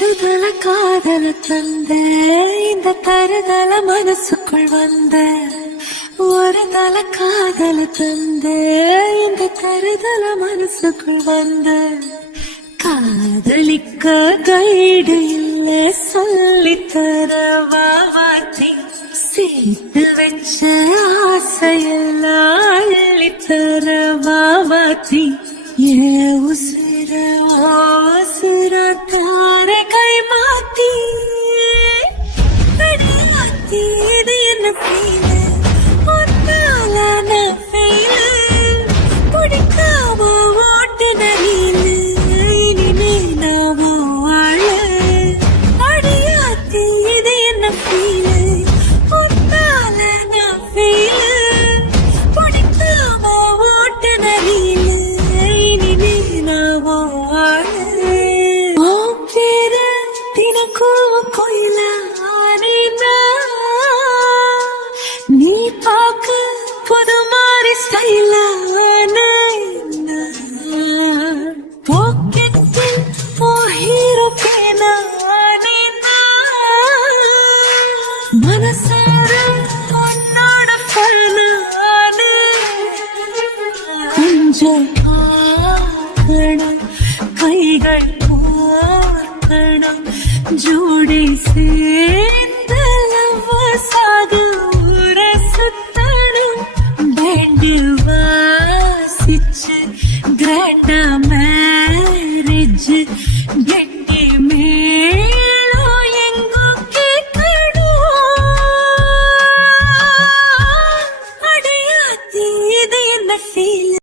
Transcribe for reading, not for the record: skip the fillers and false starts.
தருதல காதல தந்த இந்த தருதல மனசுக்குள் வந்த ஒரு தல காதல தந்த இந்த தருதல மனசுக்குள் வந்த காதலிக்க கைடு இல்ல சொல்லித்தர வாவாத்தி சேர்த்து வச்ச ஆசையெல்லாம் அள்ளித்தர வாவாத்தி ஏ உசிர உசிர தார கை மாத்தி மாத்தி இது என்ன ஃபீல் ஒன்னாலான ஃபீல் பிடிக்காம ஓட்டு நரீல் இனிமே நாவோ வாழ அடியாத்தி இது என்ன ஃபீல் ஒன்னாலான ஃபீல் பிடிக்காம ஓட்டு நரீல் இனிமே நாவோ வாழ ஓ பேர தினக்கோ கோயில நீ பாக்க புது மாதிரி ஸ்டைலான பாக்கெட்டில் ஓ ஹீரோ பேனா மனசார உன்னோட ஃபேனான கொஞ்சம் பார்க்கணும் கைகள் பார்க்கணும் ஜோடி சேர்ந்த லவ்வர்ஸாக ஊர சுத்தணும் பேண்டு வாசிச்சு கிராண்டா மேரேஜ்